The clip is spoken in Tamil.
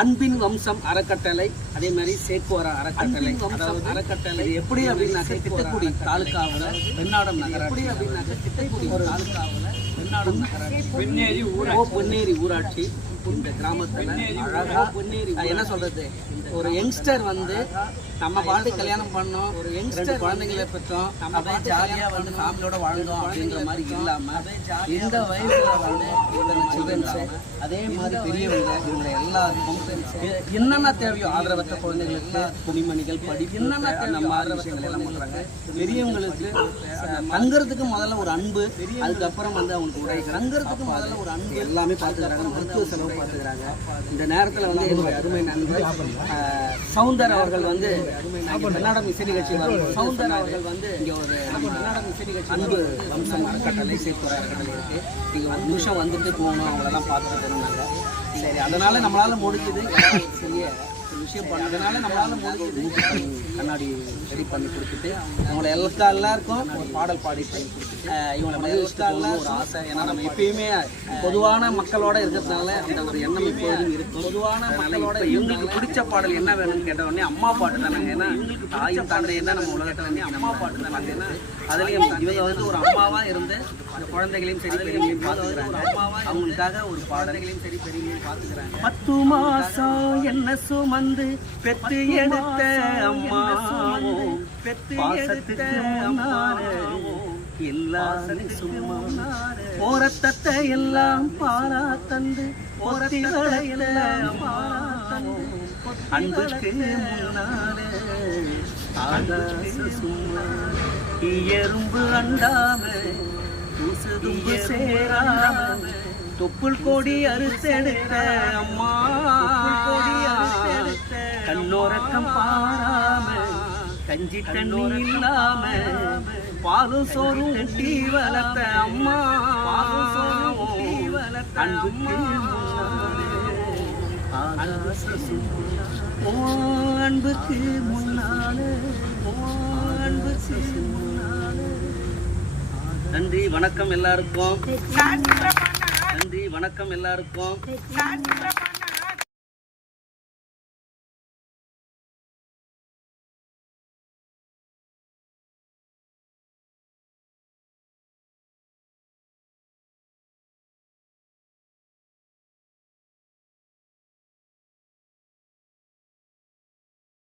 அன்பின் வம்சம் அறக்கட்டளை அதே மாதிரி சேக்குவர அறக்கட்டளை. அதாவது அறக்கட்டளை எப்படி அப்படின்னாக்க திட்டக்குடி தாலுக்காவில் வெண்ணாடம் நகர் எப்படி அப்படின்னாக்க திட்டக்குடி தாலுக்காவில் நகராட்சி. பொன்னேரி ஊராட்சி. பொன்னேரி ஊராட்சி. இந்த கிராமத்தில் அழகா பொன்னேரி என்ன சொல்றது ஒரு யங்ஸ்டர் வந்து நம்ம பாட்டு கல்யாணம் பண்ணோம். ஒரு யங்ஸ்டர் குழந்தைங்களை பெற்றோம். நம்ம அப்படியே ஜாலியா வந்து ஃபேமிலியோட வாழ்ந்தோம் அப்படின்ற மாதிரி இல்லாம இந்த வயசுல வந்து இத்தனை சில்ட்ரன்ஸ் அதே மாதிரி பெரியவங்க இவங்க எல்லாருக்கும் என்னென்ன தேவையோ ஆதரவற்ற குழந்தைகளுக்கு துணிமணிகள் படிப்பு என்னென்ன நம்ம விஷயங்கள் எல்லாம் பண்றாங்க பெரியவங்களுக்கு தங்குறதுக்கு முதல்ல ஒரு அன்பு அதுக்கப்புறம் வந்து அவங்களுக்கு உடை தங்குறதுக்கு முதல்ல ஒரு அன்பு எல்லாமே பார்த்துக்கிறாங்க மருத்துவ செலவு பார்த்துக்கிறாங்க. இந்த நேரத்தில் வந்து என்னுடைய அருமை நண்பர் சவுந்தர் அவர்கள் வந்து கர்நாடக இசை நிகழ்ச்சி சவுந்தர் அவர்கள் வந்து இங்கே ஒரு கர்நாடக இசை நிகழ்ச்சி அன்பு வம்சம் அறக்கட்டளை இசைத்துறை அறக்கட்டளை இருக்குது இங்கே ஒரு நிமிஷம் வந்துட்டு போகணும் அவங்களெல்லாம் பார்த்துட்டு இருந்தாங்க சரி அதனால் நம்மளால் முடிஞ்சது சரியா விஷயம் பண்ண அதனால நம்மளால கண்ணாடி ரெடி பண்ணி கொடுத்துட்டு இவங்களை எல்லா எல்லாருக்கும் ஒரு பாடல் பாடி பண்ணி கொடுத்துட்டு இவங்களை மகிழ்ச்சிக்கு ஒரு ஆசை. ஏன்னா நம்ம எப்பயுமே பொதுவான மக்களோட இருக்கிறதுனால அந்த ஒரு எண்ணம் எப்போதும் இருக்கும். பொதுவான மக்களோட இவங்களுக்கு பிடிச்ச பாடல் என்ன வேணும்னு கேட்ட உடனே அம்மா பாட்டு தானங்க ஏன்னா இவங்களுக்கு தாயும் தான் நம்ம உலகத்துல அம்மா பாட்டு தான். ஏன்னா அதுலயும் இவங்க வந்து ஒரு அம்மாவா இருந்து அந்த குழந்தைகளையும் சரி பெரியவங்களையும் பார்த்துக்கிறாங்க அவங்களுக்காக ஒரு பாடல்களையும் சரி பெரியவங்களையும் பார்த்துக்கிறாங்க பத்து மாசம் என்ன சுமந்து பெற்று எடுத்த அம்மா. பெற்று எடுத்த எல்லாரும் சும்மா போரத்தத்தை எல்லாம் பாரா தந்து போரத்தில அன்புக்கு முன்னாலே. ஆகாச சும்மா. எறும்பு அண்டாம. தூசுதும்பு சேராம. தொப்புள் கொடி அறுத்தெடுத்த அம்மா. கண்ணோரக்கம் பாராம கஞ்சி தண்ணி இல்லாம பாலும் சோறும் ஊட்டி வளர்த்த அம்மா. பாலும் சோறும் ஊட்டி வளர்த்த சும்மா ஓ அன்புக்கு முன்னாலே ஓ அன்புக்கு முன்னாலே. நன்றி வணக்கம் எல்லாருக்கும். நன்றி வணக்கம் எல்லாருக்கும்.